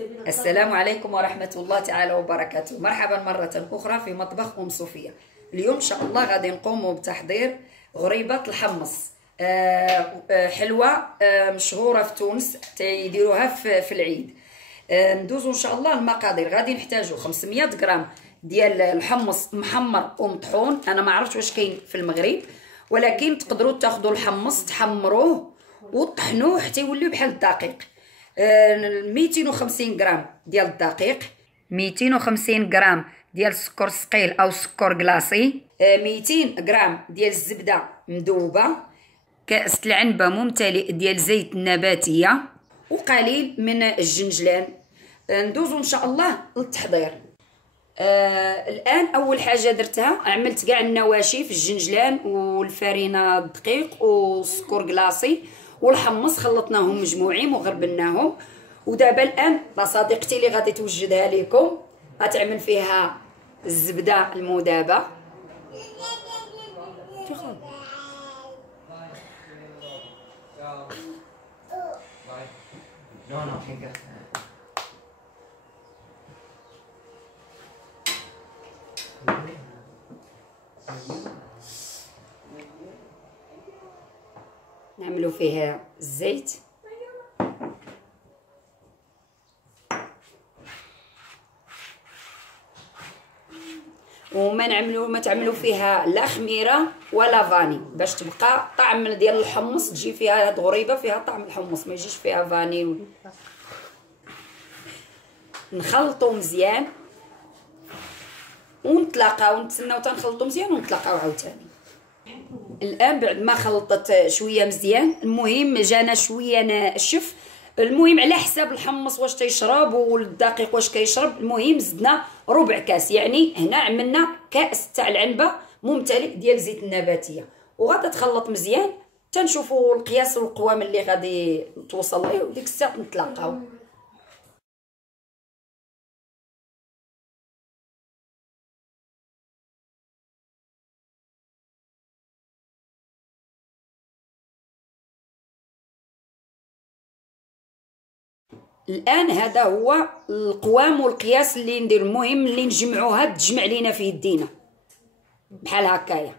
السلام عليكم ورحمة الله تعالى وبركاته. مرحبا مرة أخرى في مطبخ أم صوفيا. اليوم إن شاء الله غادي نقوموا بتحضير غريبة الحمص، حلوة مشهورة في تونس، يديروها في العيد. ندوزو إن شاء الله المقادير. غادي نحتاجو 500 غرام ديال الحمص محمر ومطحون. أنا ما عرفتش واش كاين في المغرب، ولكن تقدروا تاخذوا الحمص تحمروه وطحنوه حتى يولي بحال الدقيق. 250 غرام ديال الدقيق، 250 غرام ديال السكر ثقيل او سكر كلاصي، 200 غرام ديال الزبده مذوبه، كاس العنبه ممتلئ ديال زيت النباتيه، وقليل من الجنجلان. ندوزو ان شاء الله للتحضير. الان اول حاجه درتها عملت كاع النواشف، الجنجلان والفرينه الدقيق والسكر كلاصي والحمص، خلطناهم مجموعين وغربناهم. ودابا الان لا صديقتي اللي غادي توجدها لكم غتعمل فيها الزبده المذابه. نعملوا فيها الزيت، ما تعملوا فيها لا خميره ولا فاني، باش تبقى طعم ديال الحمص، تجي فيها هاد غريبه فيها طعم الحمص، ما يجيش فيها فاني. نخلطوا مزيان ونتلاقاو، نتسناو تنخلطوا مزيان ونتلاقاو عاوتاني. الان بعد ما خلطت شويه مزيان، المهم جانا شويه ناشف، المهم على حساب الحمص واش تيشرب والدقيق واش كيشرب. المهم زدنا ربع كاس، يعني هنا عملنا كاس تاع العنبه ممتلئ ديال زيت النباتيه، وغادا تخلط مزيان تنشوفوا القياس والقوام اللي غادي توصل ليه، وديك الساعه نتلاقاو. الان هذا هو القوام والقياس اللي ندير. المهم اللي نجمعوها تجمع لينا في يدينا بحال هكايا.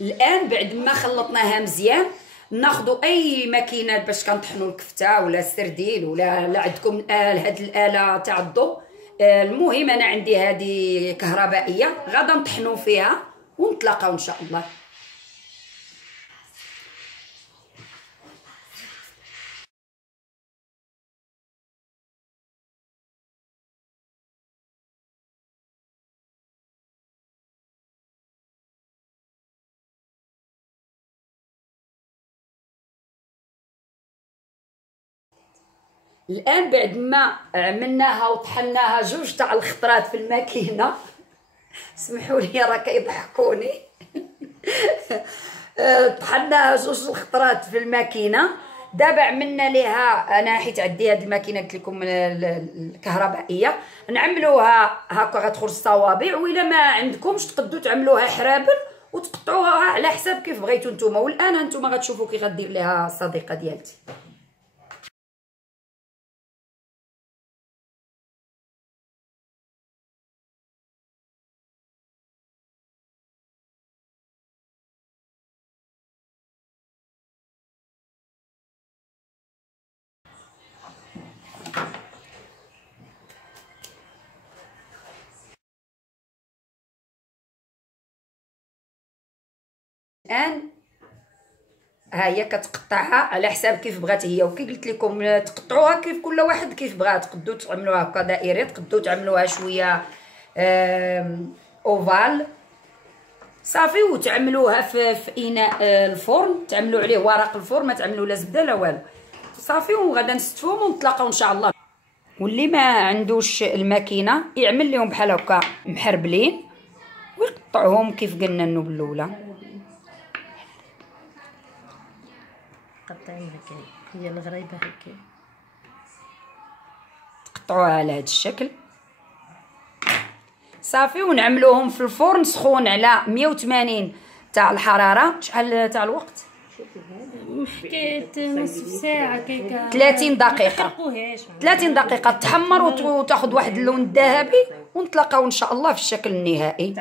الان بعد ما خلطناها مزيان ناخذوا اي ماكينات باش كنطحنوا الكفته ولا السردين ولا عندكم هاد الاله تاع الضو. المهم انا عندي هذه كهربائيه، غادا نطحنوا فيها ونتلاقاو ان شاء الله. الان بعد ما عملناها وطحناها جوج تاع الخطرات في الماكينه، سمحوا لي راه كيضحكوني. طحناها جوج الخطرات في الماكينه. دابا عملنا ليها، انا حيت عندي هذه الماكينه قلت لكم الكهربائيه، نعملوها هكا غتخرج صوابع، وإلا ما عندكمش تقدروا تعملوها حرابل وتقطعوها على حساب كيف بغيتوا نتوما. والان نتوما غتشوفوا كي غدير ليها الصديقه ديالتي. الان ها هي كتقطعها على حساب كيف بغات هي، وكي قلت لكم تقطعوها كيف كل واحد كيف بغا. تقدروا تعملوها هكا دائريه، تقدروا تعملوها شويه اوفال صافي، وتعملوها في اناء الفرن، تعملوا عليه ورق الفرن، ما تعملوا لا زبده لا والو صافي. وغادا نستفوهم ونتلاقاو ان شاء الله. واللي ما عندوش الماكينه يعمل لهم بحال هكا محربلين ويقطعهم كيف قلنا النوب الاولى. قطعين هكا، هي الغريبه هكا، تقطعوها على هذا الشكل صافي. ونعملوهم في الفرن سخون على 180 تاع الحراره. شحال تاع الوقت؟ شوفي حكاية نصف ساعة كيكا 30 دقيقة. متحرقوهاش 30 دقيقة تحمر وتاخذ واحد اللون الذهبي، ونتلاقاو ان شاء الله في الشكل النهائي.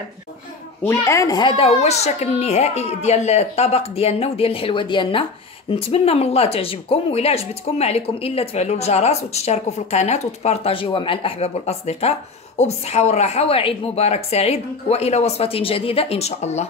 والان هذا هو الشكل النهائي ديال الطبق ديالنا وديال الحلوه ديالنا. نتمنى من الله تعجبكم، وإلا عجبتكم ما عليكم الا تفعلوا الجرس وتشتركوا في القناه وتبارطاجيوها مع الاحباب والاصدقاء، وبالصحه والراحه، وعيد مبارك سعيد، والى وصفه جديده ان شاء الله.